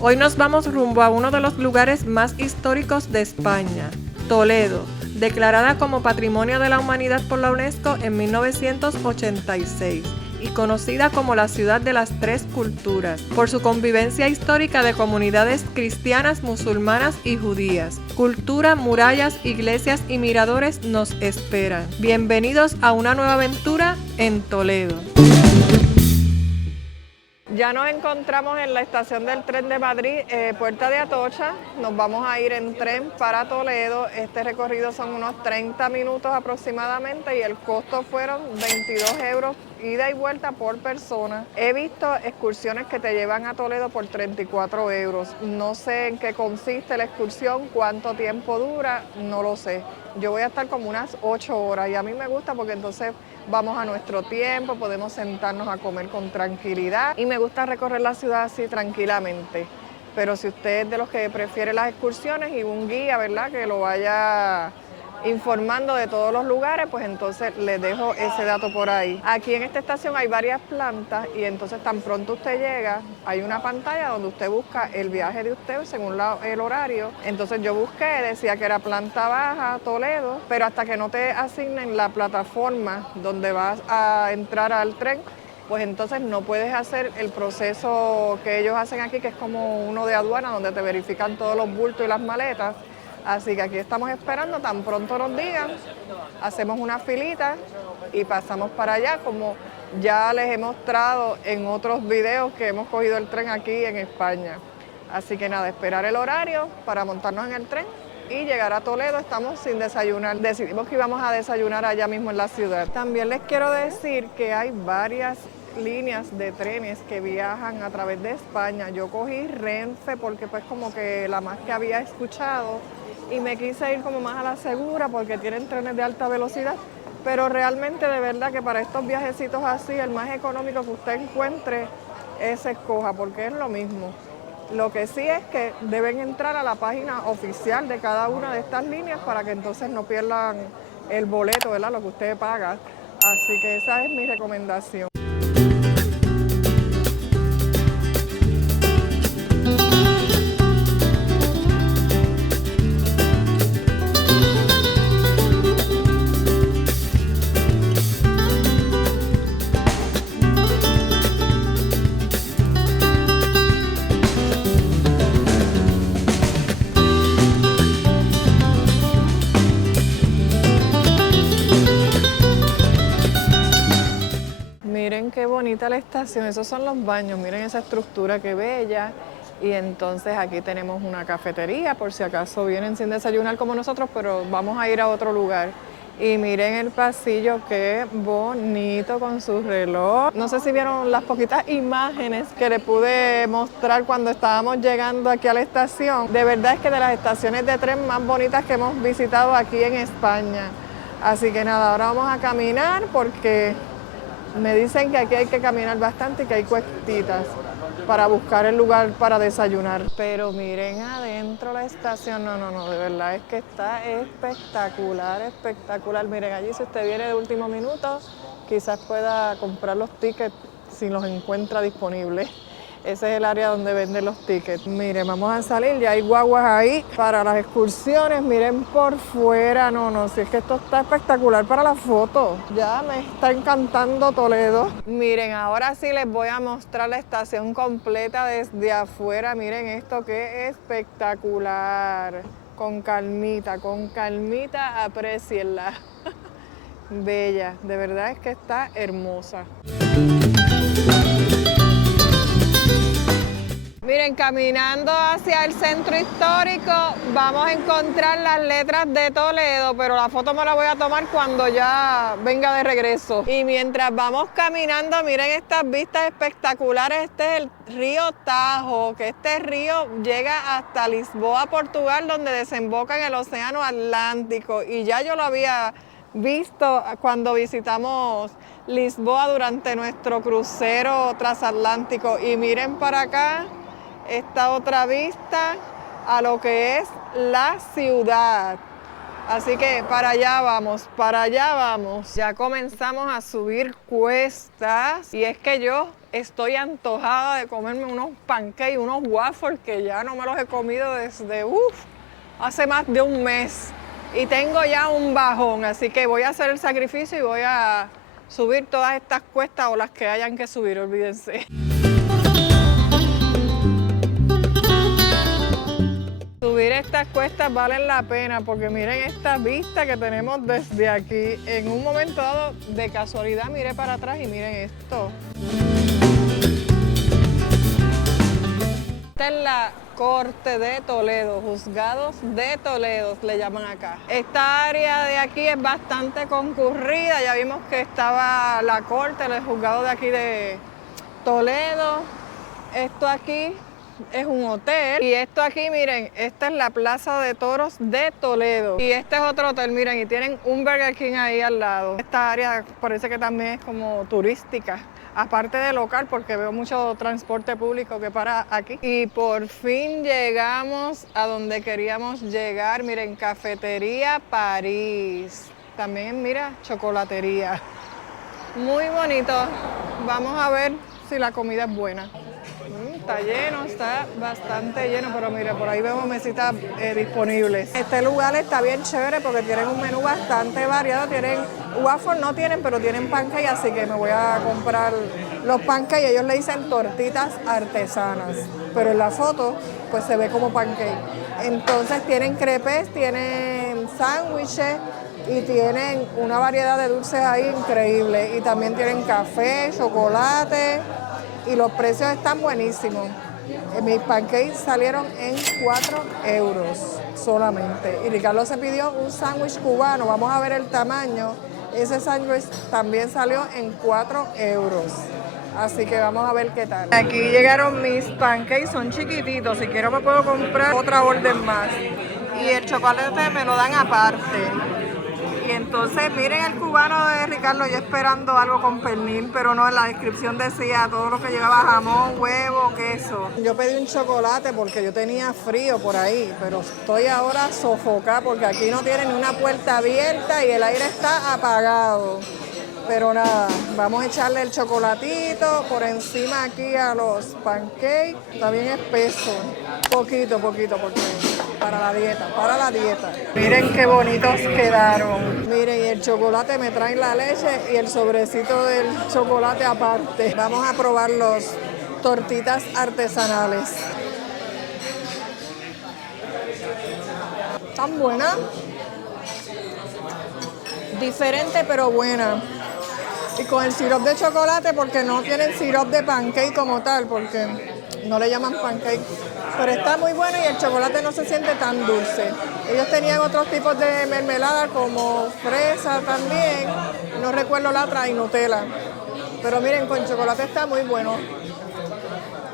Hoy nos vamos rumbo a uno de los lugares más históricos de España, Toledo, declarada como Patrimonio de la Humanidad por la UNESCO en 1986 y conocida como la ciudad de las tres culturas, por su convivencia histórica de comunidades cristianas, musulmanas y judías. Cultura, murallas, iglesias y miradores nos esperan. Bienvenidos a una nueva aventura en Toledo. Ya nos encontramos en la estación del tren de Madrid, Puerta de Atocha. Nos vamos a ir en tren para Toledo. Este recorrido son unos 30 minutos aproximadamente y el costo fueron 22 euros ida y vuelta por persona. He visto excursiones que te llevan a Toledo por 34 euros. No sé en qué consiste la excursión, cuánto tiempo dura, no lo sé. Yo voy a estar como unas 8 horas y a mí me gusta porque entonces vamos a nuestro tiempo, podemos sentarnos a comer con tranquilidad y me gusta recorrer la ciudad así tranquilamente. Pero si usted es de los que prefiere las excursiones y un guía, ¿verdad?, que lo vaya informando de todos los lugares, pues entonces les dejo ese dato por ahí. Aquí en esta estación hay varias plantas y entonces tan pronto usted llega, hay una pantalla donde usted busca el viaje de usted según el horario. Entonces yo busqué, decía que era planta baja, Toledo, pero hasta que no te asignen la plataforma donde vas a entrar al tren, pues entonces no puedes hacer el proceso que ellos hacen aquí, que es como uno de aduana, donde te verifican todos los bultos y las maletas. Así que aquí estamos esperando, tan pronto nos digan, hacemos una filita y pasamos para allá, como ya les he mostrado en otros videos que hemos cogido el tren aquí en España. Así que nada, esperar el horario para montarnos en el tren y llegar a Toledo. Estamos sin desayunar, decidimos que íbamos a desayunar allá mismo en la ciudad. También les quiero decir que hay varias líneas de trenes que viajan a través de España. Yo cogí Renfe porque pues como que la más que había escuchado, y me quise ir como más a la segura porque tienen trenes de alta velocidad, pero realmente de verdad que para estos viajecitos así, el más económico que usted encuentre, ese escoja, porque es lo mismo. Lo que sí es que deben entrar a la página oficial de cada una de estas líneas para que entonces no pierdan el boleto, ¿verdad?, lo que usted paga. Así que esa es mi recomendación. Miren qué bonita la estación, esos son los baños, miren esa estructura, qué bella. Y entonces aquí tenemos una cafetería, por si acaso vienen sin desayunar como nosotros, pero vamos a ir a otro lugar. Y miren el pasillo, qué bonito con su reloj. No sé si vieron las poquitas imágenes que le pude mostrar cuando estábamos llegando aquí a la estación. De verdad es que de las estaciones de tren más bonitas que hemos visitado aquí en España. Así que nada, ahora vamos a caminar porque me dicen que aquí hay que caminar bastante y que hay cuestitas para buscar el lugar para desayunar. Pero miren adentro la estación, no, de verdad es que está espectacular, espectacular. Miren, allí si usted viene de último minuto, quizás pueda comprar los tickets si los encuentra disponibles. Ese es el área donde venden los tickets. Miren, vamos a salir, ya hay guaguas ahí para las excursiones. Miren por fuera, si es que esto está espectacular para la foto. Ya me está encantando Toledo. Miren, ahora sí les voy a mostrar la estación completa desde afuera. Miren esto, que espectacular. Con calmita, aprecienla. Bella, de verdad es que está hermosa. Miren, caminando hacia el centro histórico vamos a encontrar las letras de Toledo, pero la foto me la voy a tomar cuando ya venga de regreso. Y mientras vamos caminando, miren estas vistas espectaculares. Este es el río Tajo, que este río llega hasta Lisboa, Portugal, donde desemboca en el océano Atlántico. Y ya yo lo había visto cuando visitamos Lisboa durante nuestro crucero transatlántico. Y miren para acá esta otra vista a lo que es la ciudad. Así que para allá vamos, para allá vamos. Ya comenzamos a subir cuestas y es que yo estoy antojada de comerme unos pancakes, unos waffles que ya no me los he comido desde hace más de un mes. Y tengo ya un bajón, así que voy a hacer el sacrificio y voy a subir todas estas cuestas o las que hayan que subir, olvídense. Subir estas cuestas valen la pena porque miren esta vista que tenemos desde aquí. En un momento dado, de casualidad, miré para atrás y miren esto. Esta es la Corte de Toledo, Juzgados de Toledo le llaman acá. Esta área de aquí es bastante concurrida, ya vimos que estaba la Corte, el Juzgado de aquí de Toledo. Esto aquí es un hotel y esto aquí, miren, esta es la Plaza de Toros de Toledo y este es otro hotel, miren, y tienen un Burger King ahí al lado. Esta área parece que también es como turística, aparte de local, porque veo mucho transporte público que para aquí. Y por fin llegamos a donde queríamos llegar, miren, Cafetería París. También, mira, chocolatería. Muy bonito. Vamos a ver si la comida es buena. Está lleno, está bastante lleno, pero mire, por ahí vemos mesitas disponibles. Este lugar está bien chévere porque tienen un menú bastante variado. Tienen waffles, no tienen, pero tienen pancakes, así que me voy a comprar los pancakes. Ellos le dicen tortitas artesanas, pero en la foto pues se ve como pancake. Entonces tienen crepes, tienen sándwiches y tienen una variedad de dulces ahí increíble. Y también tienen café, chocolate. Y los precios están buenísimos. Mis pancakes salieron en 4 euros solamente. Y Ricardo se pidió un sándwich cubano. Vamos a ver el tamaño. Ese sándwich también salió en 4 euros. Así que vamos a ver qué tal. Aquí llegaron mis pancakes, son chiquititos. Si quiero me puedo comprar otra orden más. Y el chocolate me lo dan aparte. Y entonces miren el cubano de Ricardo, yo esperando algo con pernil, pero no, en la descripción decía todo lo que llevaba jamón, huevo, queso. Yo pedí un chocolate porque yo tenía frío por ahí, pero estoy ahora sofocada porque aquí no tienen ni una puerta abierta y el aire está apagado. Pero nada, vamos a echarle el chocolatito por encima aquí a los pancakes. Está bien espeso, poquito, porque para la dieta. Miren qué bonitos quedaron. Miren, y el chocolate me traen la leche y el sobrecito del chocolate aparte. Vamos a probar los tortitas artesanales. ¿Están buenas? Diferente pero buena. Y con el sirope de chocolate, porque no tienen sirope de pancake como tal, porque no le llaman pancake. Pero está muy bueno y el chocolate no se siente tan dulce. Ellos tenían otros tipos de mermelada como fresa también. No recuerdo la otra y Nutella. Pero miren, con chocolate está muy bueno.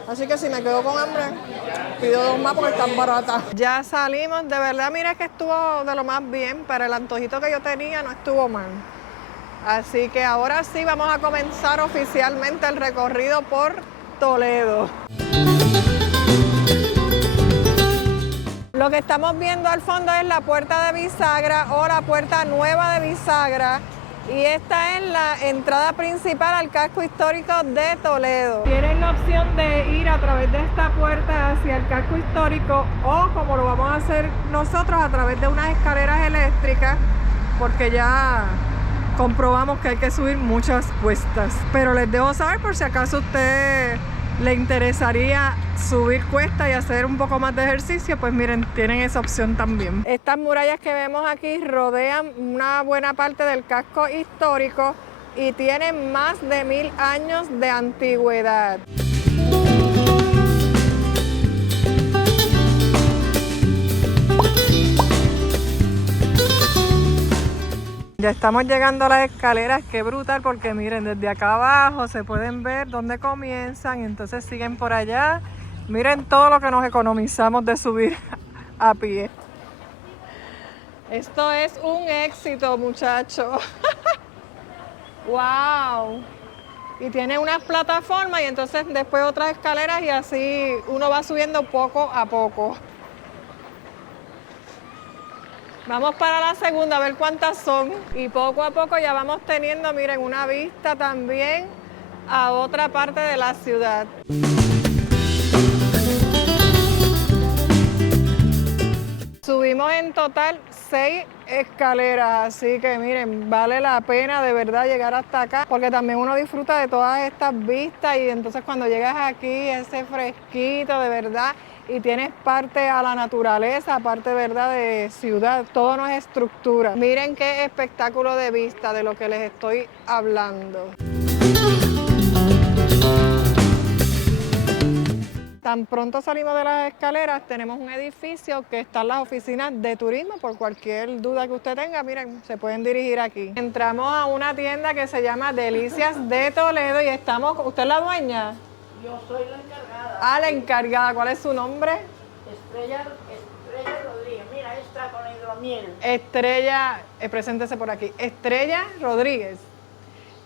Así que si me quedo con hambre, pido 2 más porque están baratas. Ya salimos, de verdad, mira que estuvo de lo más bien. Para el antojito que yo tenía no estuvo mal. Así que ahora sí vamos a comenzar oficialmente el recorrido por Toledo. Lo que estamos viendo al fondo es la puerta de bisagra o la puerta nueva de bisagra. Y esta es la entrada principal al casco histórico de Toledo. Tienen la opción de ir a través de esta puerta hacia el casco histórico o, como lo vamos a hacer nosotros, a través de unas escaleras eléctricas, porque ya comprobamos que hay que subir muchas cuestas. Pero les dejo saber por si acaso a usted le interesaría subir cuestas y hacer un poco más de ejercicio, pues miren, tienen esa opción también. Estas murallas que vemos aquí rodean una buena parte del casco histórico y tienen más de 1000 años de antigüedad. Ya estamos llegando a las escaleras, qué brutal, porque miren, desde acá abajo se pueden ver dónde comienzan y entonces siguen por allá. Miren todo lo que nos economizamos de subir a pie. Esto es un éxito, muchachos. ¡Wow! Y tiene unas plataformas y entonces después otras escaleras y así uno va subiendo poco a poco. Vamos para la segunda a ver cuántas son. Y poco a poco ya vamos teniendo, miren, una vista también a otra parte de la ciudad. Subimos en total 6 escaleras, así que miren, vale la pena de verdad llegar hasta acá, porque también uno disfruta de todas estas vistas y entonces cuando llegas aquí, ese fresquito de verdad, y tienes parte a la naturaleza, parte de verdad de ciudad, todo no es estructura. Miren qué espectáculo de vista de lo que les estoy hablando. Tan pronto salimos de las escaleras, tenemos un edificio que están las oficinas de turismo. Por cualquier duda que usted tenga, miren, se pueden dirigir aquí. Entramos a una tienda que se llama Delicias de Toledo y estamos... ¿Usted es la dueña? Yo soy la encargada. Ah, la encargada. ¿Cuál es su nombre? Estrella Rodríguez. Mira, esta con hidromiel. Estrella, preséntese por aquí. Estrella Rodríguez.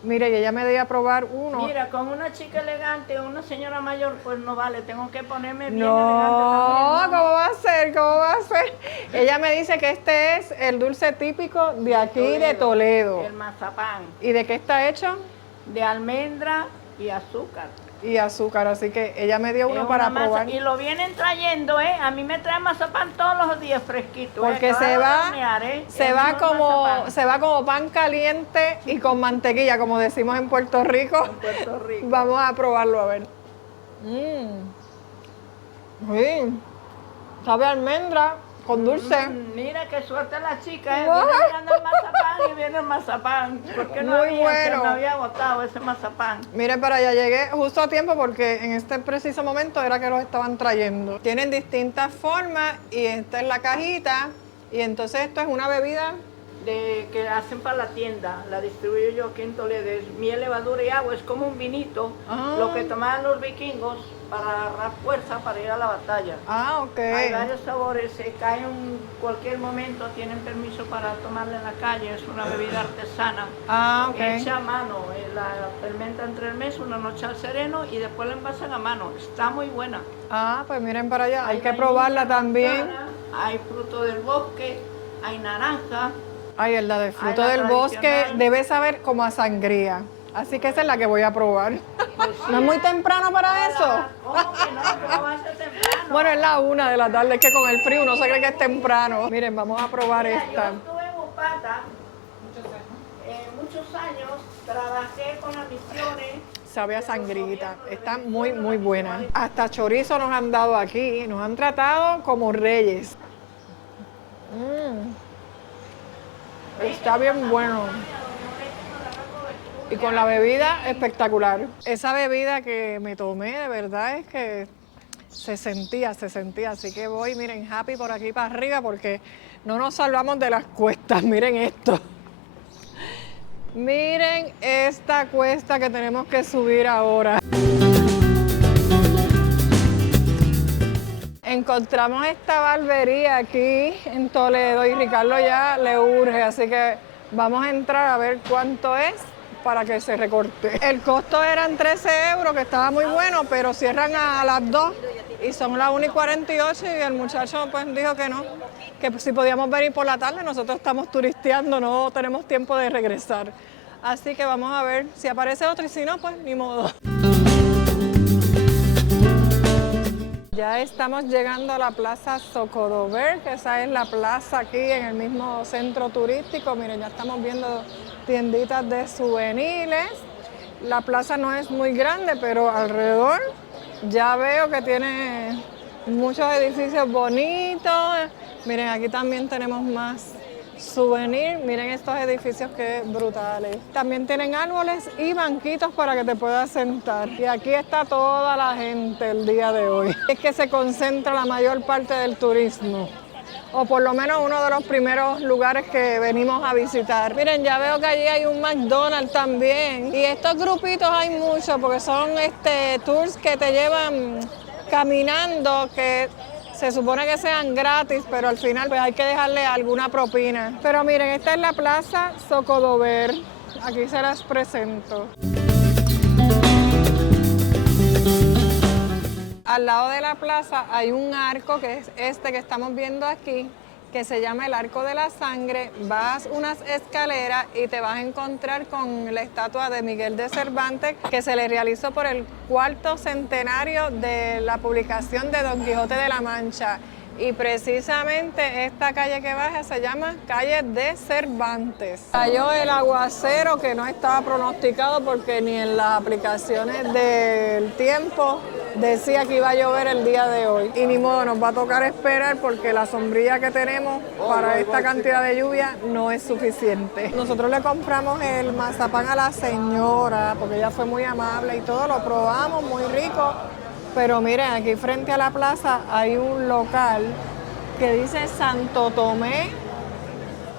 Mire, y ella me dio a probar uno. Mira, con una chica elegante o una señora mayor, pues no vale, tengo que ponerme bien No, elegante también, ¿no? ¿cómo va a ser? ¿Cómo va a ser? Ella me dice que este es el dulce típico de aquí de Toledo. El mazapán, ¿Y de qué está hecho? de almendra y azúcar. Y azúcar, así que ella me dio Es uno una para masa, probar. y lo vienen trayendo, ¿eh? A mí me traen mazapán todos los días fresquito. Porque Acaba se de va, hornear, ¿eh? se El va mismo como, mazapán se va como pan caliente y con mantequilla, como decimos en Puerto Rico. en Puerto Rico. Vamos a probarlo a ver. Sí, sabe a almendra con dulce. Mira qué suerte la chica, ¿eh? Wow. Viene mirando el mazapán y viene el mazapán. Porque no Muy había, bueno. se me había agotado ese mazapán. Miren para allá, llegué justo a tiempo porque en este preciso momento era que los estaban trayendo. Tienen distintas formas y esta es la cajita y entonces esto es una bebida. Que hacen para la tienda, la distribuyo yo aquí en Toledo, es miel, levadura y agua, es como un vinito, lo que tomaban los vikingos para agarrar fuerza para ir a la batalla. Ah, ok. Hay varios sabores, se cae en cualquier momento, tienen permiso para tomarla en la calle, es una bebida artesana. Ah, ok. Hecha a mano, la fermentan 3 meses, una noche al sereno y después la envasan a mano, está muy buena. Ah, pues miren para allá, hay que vainilla, probarla también. manzana, hay fruto del bosque, hay naranja. Ay, el de fruto la del bosque tradicional. debe saber como a sangría. Así que esa es la que voy a probar. Pues ¿No es muy temprano para eso? ¿Cómo que no? ¿Cómo va a ser temprano? Bueno, es la 1 de la tarde, es que con el frío uno se cree que es temprano. Miren, vamos a probar Mira, esta. yo estuve en Upata muchos años, trabajé con las misiones. Sabe a sangrita, está muy, muy buena. Hasta chorizo nos han dado aquí, nos han tratado como reyes. Está bien bueno. Y con la bebida, espectacular. Esa bebida que me tomé, de verdad, es que se sentía. Así que voy, miren, happy por aquí para arriba porque no nos salvamos de las cuestas. Miren esto. Miren esta cuesta que tenemos que subir ahora. Encontramos esta barbería aquí en Toledo y Ricardo ya le urge, así que vamos a entrar a ver cuánto es para que se recorte. El costo eran 13 euros, que estaba muy bueno, pero cierran a las 2 y son las 1:48 y el muchacho pues dijo que no, que si podíamos venir por la tarde, nosotros estamos turisteando, no tenemos tiempo de regresar. Así que vamos a ver si aparece otro y si no, pues ni modo. Ya estamos llegando a la Plaza Zocodover, que esa es la plaza aquí en el mismo centro turístico. Miren, ya estamos viendo tienditas de souvenirs. La plaza no es muy grande, pero alrededor ya veo que tiene muchos edificios bonitos. Miren, aquí también tenemos más souvenirs. Miren estos edificios que brutales. También tienen árboles y banquitos para que te puedas sentar. Y aquí está toda la gente el día de hoy. Es que se concentra la mayor parte del turismo. O por lo menos uno de los primeros lugares que venimos a visitar. Miren, ya veo que allí hay un McDonald's también. Y estos grupitos hay muchos porque son tours que te llevan caminando, que se supone que sean gratis, pero al final pues hay que dejarle alguna propina. Pero miren, esta es la Plaza Zocodover. Aquí se las presento. Al lado de la plaza hay un arco que es este que estamos viendo aquí que se llama el Arco de la Sangre. Vas unas escaleras y te vas a encontrar con la estatua de Miguel de Cervantes, que se le realizó por el 4º centenario de la publicación de Don Quijote de la Mancha. Y precisamente esta calle que baja se llama Calle de Cervantes. Cayó el aguacero que no estaba pronosticado porque ni en las aplicaciones del tiempo decía que iba a llover el día de hoy. Y ni modo, nos va a tocar esperar porque la sombrilla que tenemos para esta cantidad de lluvia no es suficiente. Nosotros le compramos el mazapán a la señora porque ella fue muy amable y todo, lo probamos, muy rico. Pero miren, aquí frente a la plaza hay un local que dice Santo Tomé,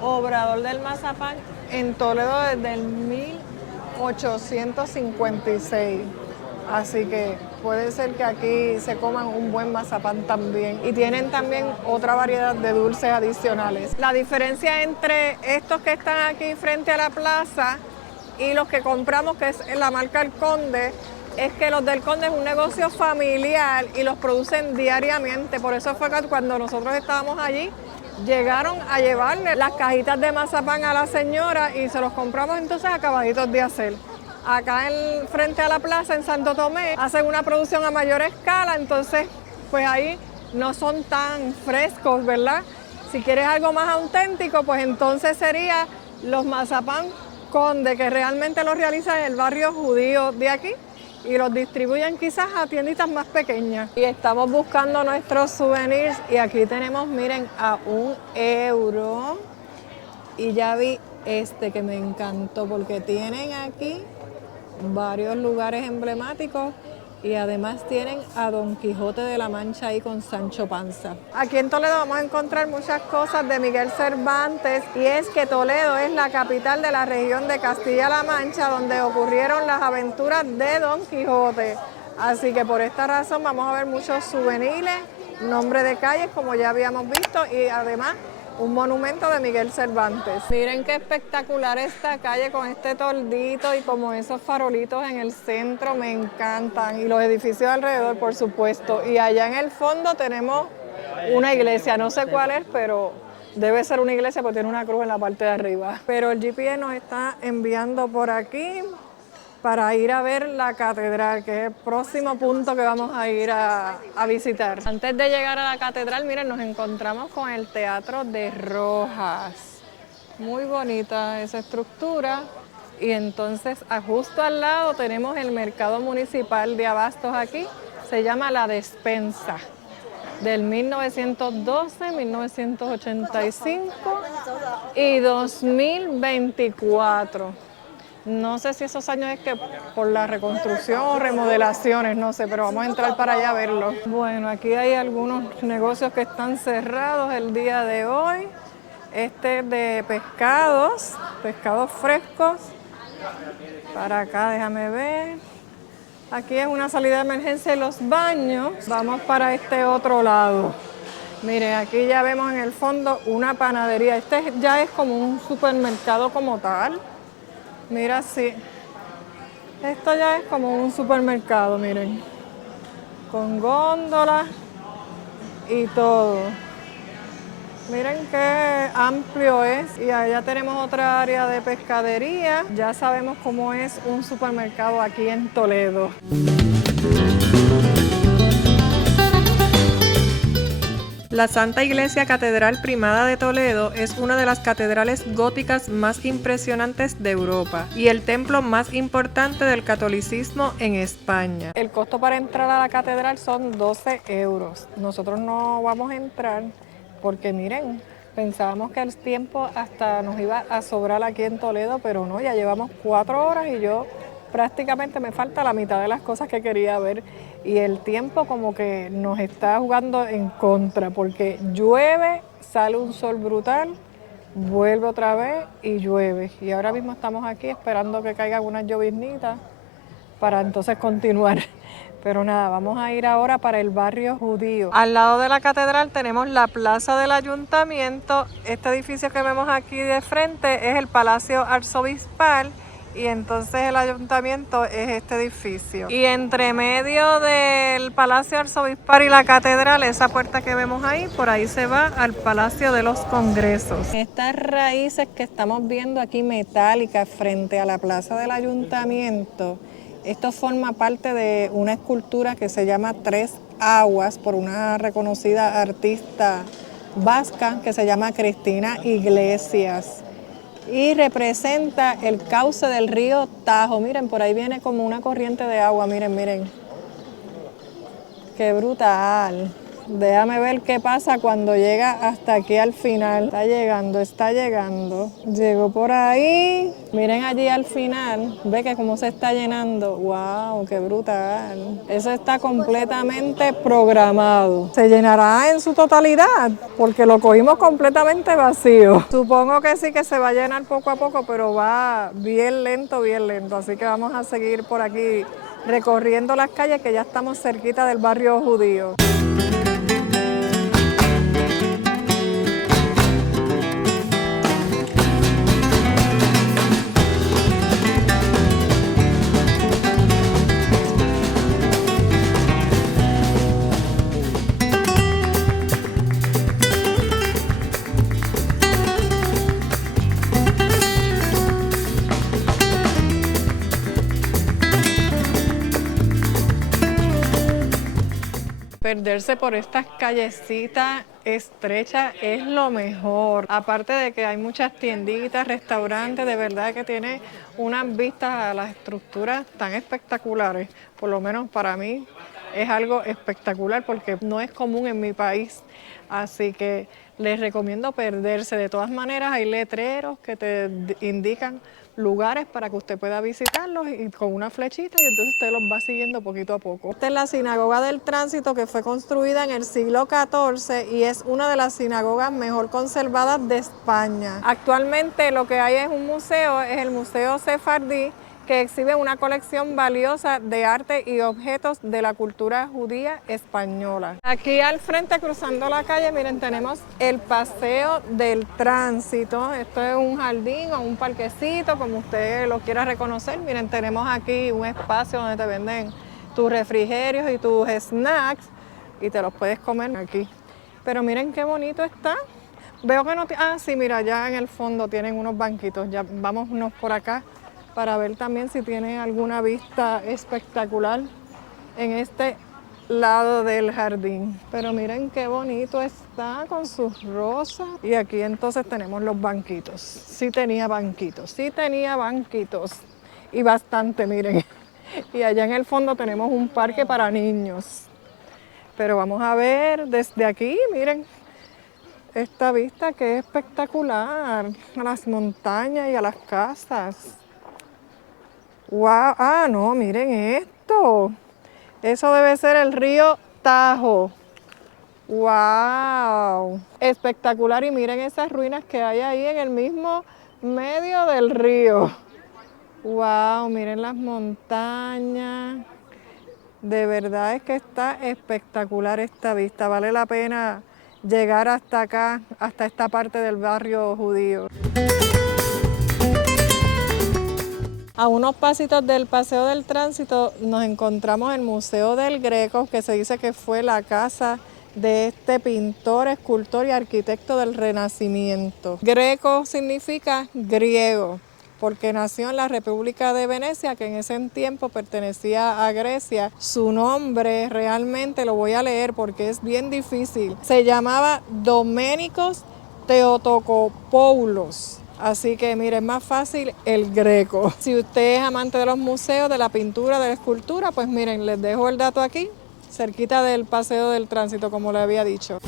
obrador del mazapán, en Toledo desde el 1856. Así que puede ser que aquí se coman un buen mazapán también. Y tienen también otra variedad de dulces adicionales. La diferencia entre estos que están aquí frente a la plaza y los que compramos, que es la marca El Conde, es que los del Conde es un negocio familiar y los producen diariamente. Por eso fue que cuando nosotros estábamos allí, llegaron a llevarle las cajitas de mazapán a la señora y se los compramos entonces acabaditos de hacer. Acá frente a la plaza en Santo Tomé hacen una producción a mayor escala, entonces pues ahí no son tan frescos, ¿verdad? Si quieres algo más auténtico, pues entonces sería los mazapán Conde, que realmente los realizan en el barrio judío de aquí y los distribuyen quizás a tienditas más pequeñas. Y estamos buscando nuestros souvenirs y aquí tenemos, miren, a €1. Y ya vi este que me encantó porque tienen aquí varios lugares emblemáticos y además tienen a Don Quijote de la Mancha ahí con Sancho Panza. Aquí en Toledo vamos a encontrar muchas cosas de Miguel Cervantes y es que Toledo es la capital de la región de Castilla-La Mancha donde ocurrieron las aventuras de Don Quijote. Así que por esta razón vamos a ver muchos souvenirs, nombres de calles como ya habíamos visto y además un monumento de Miguel Cervantes. Miren qué espectacular esta calle con este toldito y como esos farolitos en el centro, me encantan. Y los edificios alrededor, por supuesto. Y allá en el fondo tenemos una iglesia, no sé cuál es, pero debe ser una iglesia porque tiene una cruz en la parte de arriba. Pero el GPS nos está enviando por aquí para ir a ver la catedral, que es el próximo punto que vamos a ir a visitar. Antes de llegar a la catedral, miren, nos encontramos con el Teatro de Rojas. Muy bonita esa estructura. Y entonces, justo al lado tenemos el Mercado Municipal de Abastos aquí. Se llama La Despensa, del 1912, 1985 y 2024. No sé si esos años es que por la reconstrucción o remodelaciones, no sé, pero vamos a entrar para allá a verlo. Bueno, aquí hay algunos negocios que están cerrados el día de hoy. Este es de pescados frescos. Para acá, déjame ver. Aquí es una salida de emergencia de los baños. Vamos para este otro lado. Miren, aquí ya vemos en el fondo una panadería. Este ya es como un supermercado como tal. Mira, sí. Esto ya es como un supermercado, miren. Con góndolas y todo. Miren qué amplio es. Y allá tenemos otra área de pescadería. Ya sabemos cómo es un supermercado aquí en Toledo. La Santa Iglesia Catedral Primada de Toledo es una de las catedrales góticas más impresionantes de Europa y el templo más importante del catolicismo en España. El costo para entrar a la catedral son €12. Nosotros no vamos a entrar porque miren, pensábamos que el tiempo hasta nos iba a sobrar aquí en Toledo, pero no, ya llevamos 4 horas y yo prácticamente me falta la mitad de las cosas que quería ver. Y el tiempo como que nos está jugando en contra porque llueve, sale un sol brutal, vuelve otra vez y llueve. Y ahora mismo estamos aquí esperando que caigan unas lloviznitas para entonces continuar. Pero nada, vamos a ir ahora para el barrio judío. Al lado de la catedral tenemos la plaza del ayuntamiento. Este edificio que vemos aquí de frente es el Palacio Arzobispal. y entonces el ayuntamiento es este edificio. Y entre medio del Palacio Arzobispal y la Catedral, esa puerta que vemos ahí, por ahí se va al Palacio de los Congresos. Estas raíces que estamos viendo aquí metálicas frente a la plaza del ayuntamiento, esto forma parte de una escultura que se llama Tres Aguas por una reconocida artista vasca que se llama Cristina Iglesias y representa el cauce del río Tajo. Miren, por ahí viene como una corriente de agua, miren, miren. Qué brutal. Déjame ver qué pasa cuando llega hasta aquí al final. Está llegando, está llegando. Llegó por ahí. Miren allí al final. Ve que cómo se está llenando. ¡Wow! ¡Qué brutal! Eso está completamente programado. Se llenará en su totalidad porque lo cogimos completamente vacío. Supongo que sí que se va a llenar poco a poco, pero va bien lento, bien lento. Así que vamos a seguir por aquí recorriendo las calles que ya estamos cerquita del barrio judío. Perderse por estas callecitas estrechas es lo mejor. Aparte de que hay muchas tienditas, restaurantes, de verdad que tiene unas vistas a las estructuras tan espectaculares. Por lo menos para mí es algo espectacular porque no es común en mi país. Así que les recomiendo perderse. De todas maneras hay letreros que te indican lugares para que usted pueda visitarlos y con una flechita y entonces usted los va siguiendo poquito a poco. Esta es la Sinagoga del Tránsito que fue construida en el siglo XIV y es una de las sinagogas mejor conservadas de España. Actualmente lo que hay es un museo, es el Museo Sefardí, que exhibe una colección valiosa de arte y objetos de la cultura judía española. Aquí al frente, cruzando la calle, miren, tenemos el Paseo del Tránsito. Esto es un jardín o un parquecito, como usted lo quiera reconocer. Miren, tenemos aquí un espacio donde te venden tus refrigerios y tus snacks y te los puedes comer aquí. Pero miren qué bonito está. Veo que no... sí, mira, allá en el fondo tienen unos banquitos. Ya vámonos por acá para ver también si tiene alguna vista espectacular en este lado del jardín. Pero miren qué bonito está con sus rosas. Y aquí entonces tenemos los banquitos. Sí tenía banquitos, y bastante, miren. Y allá en el fondo tenemos un parque para niños. Pero vamos a ver desde aquí, miren, esta vista que es espectacular, a las montañas y a las casas. ¡Wow! No, miren esto. Eso debe ser el río Tajo. ¡Wow! Espectacular. Y miren esas ruinas que hay ahí en el mismo medio del río. ¡Wow! Miren las montañas. De verdad es que está espectacular esta vista. Vale la pena llegar hasta acá, hasta esta parte del barrio judío. A unos pasitos del Paseo del Tránsito nos encontramos el Museo del Greco, que se dice que fue la casa de este pintor, escultor y arquitecto del Renacimiento. Greco significa griego, porque nació en la República de Venecia, que en ese tiempo pertenecía a Grecia. Su nombre realmente lo voy a leer porque es bien difícil. Se llamaba Doménicos Theotokopoulos. Así que miren, más fácil el Greco. Si usted es amante de los museos, de la pintura, de la escultura, pues miren, les dejo el dato aquí, cerquita del Paseo del Tránsito, como le había dicho.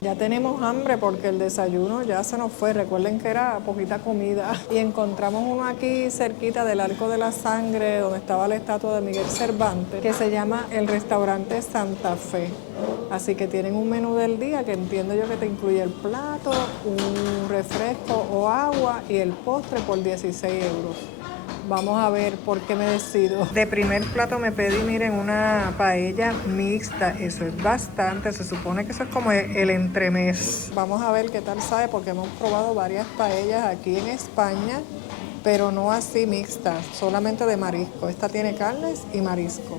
Ya tenemos hambre porque el desayuno ya se nos fue. Recuerden que era poquita comida. Y encontramos uno aquí cerquita del Arco de la Sangre, donde estaba la estatua de Miguel Cervantes, que se llama el Restaurante Santa Fe. Así que tienen un menú del día que entiendo yo que te incluye el plato, un refresco o agua y el postre por 16 euros. Vamos a ver por qué me decido. De primer plato me pedí, miren, una paella mixta. Eso es bastante. Se supone que eso es como el entremés. Vamos a ver qué tal sabe, porque hemos probado varias paellas aquí en España, pero no así mixtas, solamente de marisco. Esta tiene carnes y marisco.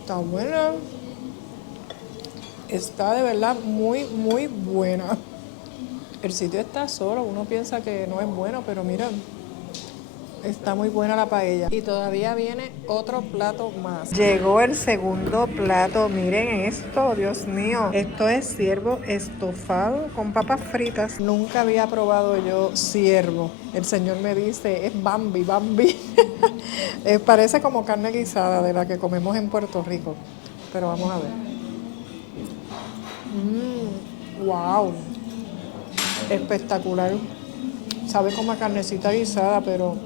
Está buena. Está de verdad muy, muy buena. El sitio está solo, uno piensa que no es bueno, pero mira, está muy buena la paella. Y todavía viene otro plato más. Llegó el segundo plato, miren esto, Dios mío. Esto es ciervo estofado con papas fritas. Nunca había probado yo ciervo. El señor me dice, es Bambi, Bambi. Parece como carne guisada de la que comemos en Puerto Rico. Pero vamos a ver. Wow. Espectacular. Sabe como a carnecita guisada, pero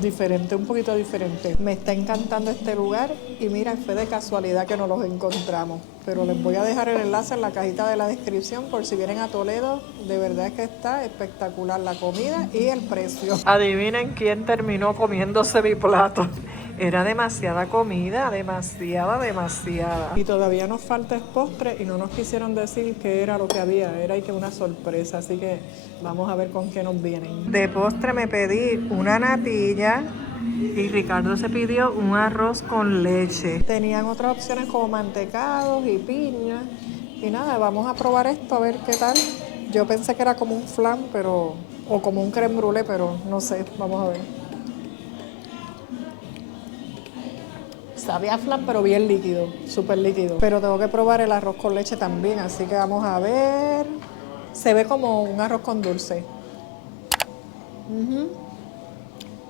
diferente, un poquito diferente. Me está encantando este lugar y mira, fue de casualidad que nos los encontramos. Pero les voy a dejar el enlace en la cajita de la descripción por si vienen a Toledo. De verdad es que está espectacular la comida y el precio. Adivinen quién terminó comiéndose mi plato. Era demasiada comida, demasiada. Y todavía nos falta el postre y no nos quisieron decir qué era lo que había. Era que una sorpresa, así que vamos a ver con qué nos vienen. De postre me pedí una natilla y Ricardo se pidió un arroz con leche. Tenían otras opciones como mantecados y piña. Y nada, vamos a probar esto a ver qué tal. Yo pensé que era como un flan, o como un crème brûlée, pero no sé, vamos a ver. Sabía flan, pero bien líquido, súper líquido. Pero tengo que probar el arroz con leche también, así que vamos a ver. Se ve como un arroz con dulce.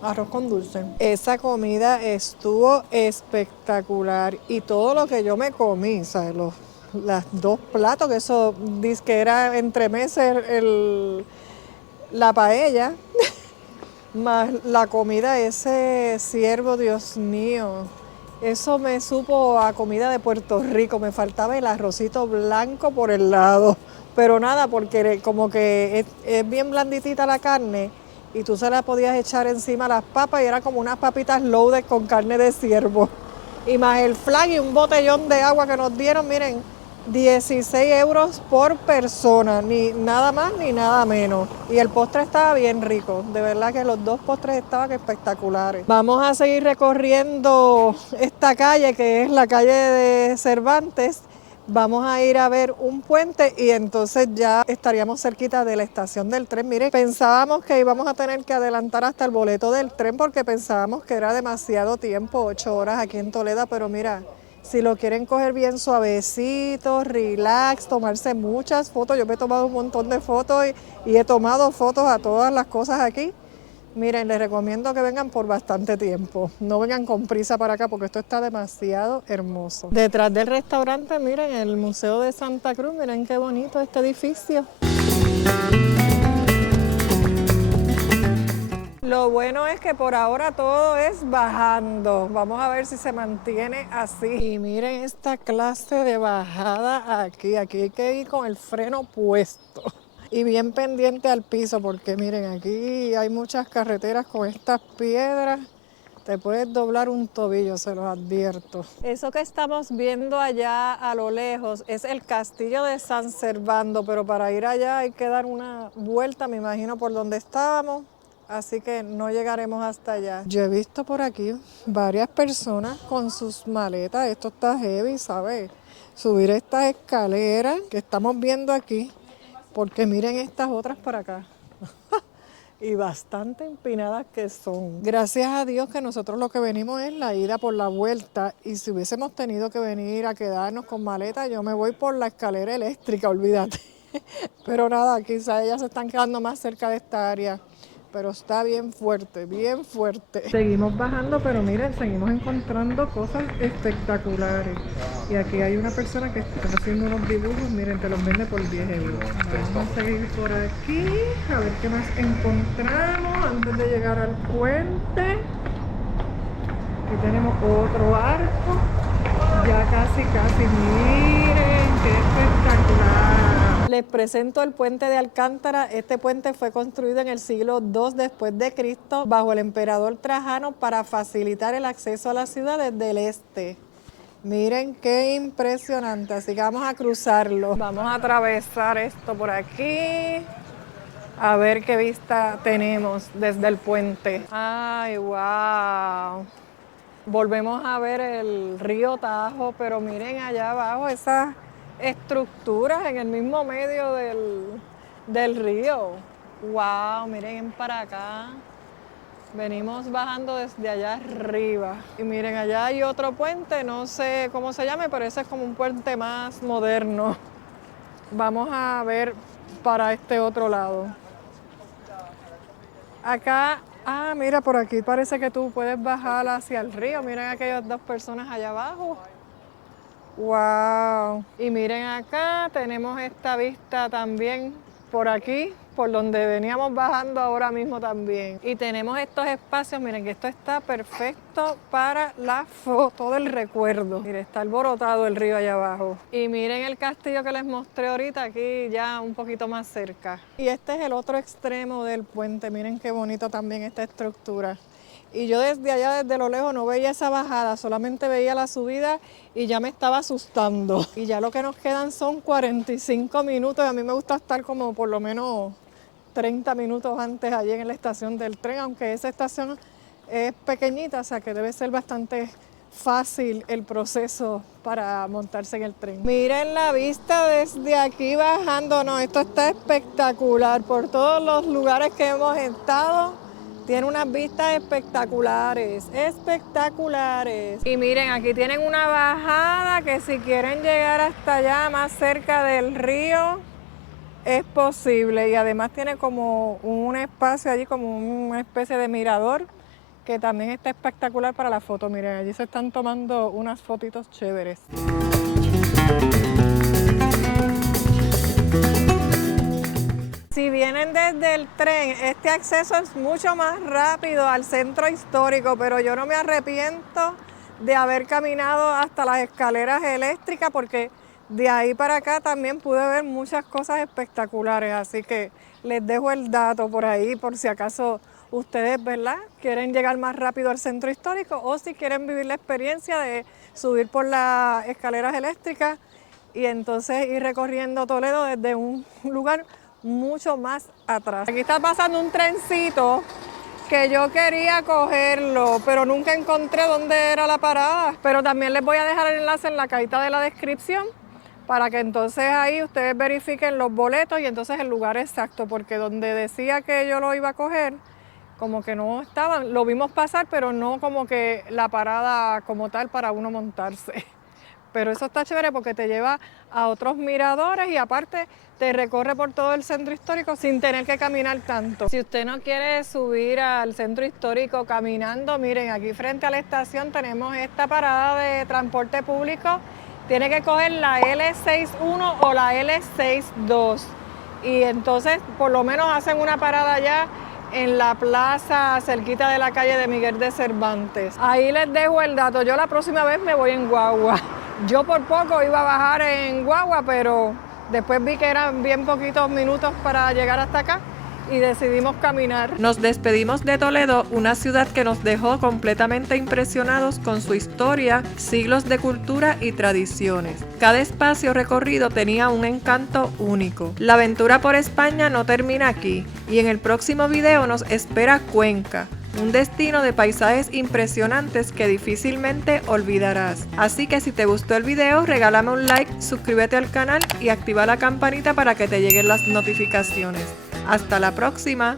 Arroz con dulce. Esa comida estuvo espectacular. Y todo lo que yo me comí, ¿sabes? Las dos platos, que eso dice que era entremeses la paella, más la comida, ese ciervo, Dios mío. Eso me supo a comida de Puerto Rico. Me faltaba el arrocito blanco por el lado. Pero nada, porque como que es bien blanditita la carne y tú se la podías echar encima a las papas y era como unas papitas loaded con carne de ciervo. Y más el flan y un botellón de agua que nos dieron, miren, 16 euros por persona, ni nada más ni nada menos. Y el postre estaba bien rico, de verdad que los dos postres estaban espectaculares. Vamos a seguir recorriendo esta calle, que es la calle de Cervantes. Vamos a ir a ver un puente y entonces ya estaríamos cerquita de la estación del tren. Miren, pensábamos que íbamos a tener que adelantar hasta el boleto del tren porque pensábamos que era demasiado tiempo, 8 horas aquí en Toledo, pero mira, si lo quieren coger bien suavecito, relax, tomarse muchas fotos. Yo me he tomado un montón de fotos y he tomado fotos a todas las cosas aquí. Miren, les recomiendo que vengan por bastante tiempo. No vengan con prisa para acá porque esto está demasiado hermoso. Detrás del restaurante, miren, el Museo de Santa Cruz. Miren qué bonito este edificio. Lo bueno es que por ahora todo es bajando. Vamos a ver si se mantiene así. Y miren esta clase de bajada aquí. Aquí hay que ir con el freno puesto. Y bien pendiente al piso porque miren, aquí hay muchas carreteras con estas piedras. Te puedes doblar un tobillo, se los advierto. Eso que estamos viendo allá a lo lejos es el castillo de San Servando, pero para ir allá hay que dar una vuelta, me imagino, por donde estábamos. Así que no llegaremos hasta allá. Yo he visto por aquí varias personas con sus maletas. Esto está heavy, ¿sabes? Subir estas escaleras que estamos viendo aquí. Porque miren estas otras para acá. Y bastante empinadas que son. Gracias a Dios que nosotros lo que venimos es la ida por la vuelta. Y si hubiésemos tenido que venir a quedarnos con maletas, yo me voy por la escalera eléctrica, olvídate. Pero nada, quizás ellas se están quedando más cerca de esta área. Pero está bien fuerte, bien fuerte. Seguimos bajando, pero miren, seguimos encontrando cosas espectaculares. Y aquí hay una persona que está haciendo unos dibujos, miren, te los vende por 10 euros. Vamos a seguir por aquí, a ver qué más encontramos antes de llegar al puente. Aquí tenemos otro arco. Ya casi, miren, qué espectacular. Les presento el puente de Alcántara. Este puente fue construido en el siglo II después de Cristo bajo el emperador Trajano para facilitar el acceso a la ciudad desde el este. Miren qué impresionante, así que vamos a cruzarlo. Vamos a atravesar esto por aquí, a ver qué vista tenemos desde el puente. ¡Ay, wow! Volvemos a ver el río Tajo, pero miren allá abajo esas estructuras en el mismo medio del río. ¡Wow! Miren para acá. Venimos bajando desde allá arriba. Y miren, allá hay otro puente, no sé cómo se llame, pero ese es como un puente más moderno. Vamos a ver para este otro lado. Acá, mira, por aquí parece que tú puedes bajar hacia el río. Miren aquellas dos personas allá abajo. ¡Wow! Y miren acá, tenemos esta vista también por aquí, por donde veníamos bajando ahora mismo también. Y tenemos estos espacios, miren que esto está perfecto para la foto del recuerdo. Miren, está alborotado el río allá abajo. Y miren el castillo que les mostré ahorita, aquí ya un poquito más cerca. Y este es el otro extremo del puente, miren qué bonito también esta estructura. Y yo desde allá, desde lo lejos, no veía esa bajada, solamente veía la subida y ya me estaba asustando. Y ya lo que nos quedan son 45 minutos y a mí me gusta estar como por lo menos 30 minutos antes allí en la estación del tren, aunque esa estación es pequeñita, o sea que debe ser bastante fácil el proceso para montarse en el tren. Miren la vista desde aquí bajando, no, esto está espectacular por todos los lugares que hemos estado. Tiene unas vistas espectaculares, espectaculares. Y miren, aquí tienen una bajada que si quieren llegar hasta allá, más cerca del río, es posible. Y además tiene como un espacio allí, como una especie de mirador, que también está espectacular para la foto. Miren, allí se están tomando unas fotitos chéveres. Si vienen desde el tren, este acceso es mucho más rápido al centro histórico, pero yo no me arrepiento de haber caminado hasta las escaleras eléctricas porque de ahí para acá también pude ver muchas cosas espectaculares, así que les dejo el dato por ahí por si acaso ustedes, ¿verdad?, quieren llegar más rápido al centro histórico o si quieren vivir la experiencia de subir por las escaleras eléctricas y entonces ir recorriendo Toledo desde un lugar mucho más atrás. Aquí está pasando un trencito que yo quería cogerlo, pero nunca encontré dónde era la parada. Pero también les voy a dejar el enlace en la cajita de la descripción para que entonces ahí ustedes verifiquen los boletos y entonces el lugar exacto, porque donde decía que yo lo iba a coger, como que no estaban, lo vimos pasar, pero no como que la parada como tal para uno montarse. Pero eso está chévere porque te lleva a otros miradores y aparte te recorre por todo el centro histórico sin tener que caminar tanto. Si usted no quiere subir al centro histórico caminando, miren, aquí frente a la estación tenemos esta parada de transporte público. Tiene que coger la L61 o la L62 y entonces por lo menos hacen una parada allá en la plaza cerquita de la calle de Miguel de Cervantes. Ahí les dejo el dato. Yo la próxima vez me voy en guagua. Yo por poco iba a bajar en guagua, pero después vi que eran bien poquitos minutos para llegar hasta acá y decidimos caminar. Nos despedimos de Toledo, una ciudad que nos dejó completamente impresionados con su historia, siglos de cultura y tradiciones. Cada espacio recorrido tenía un encanto único. La aventura por España no termina aquí y en el próximo video nos espera Cuenca, un destino de paisajes impresionantes que difícilmente olvidarás. Así que si te gustó el video, regálame un like, suscríbete al canal y activa la campanita para que te lleguen las notificaciones. ¡Hasta la próxima!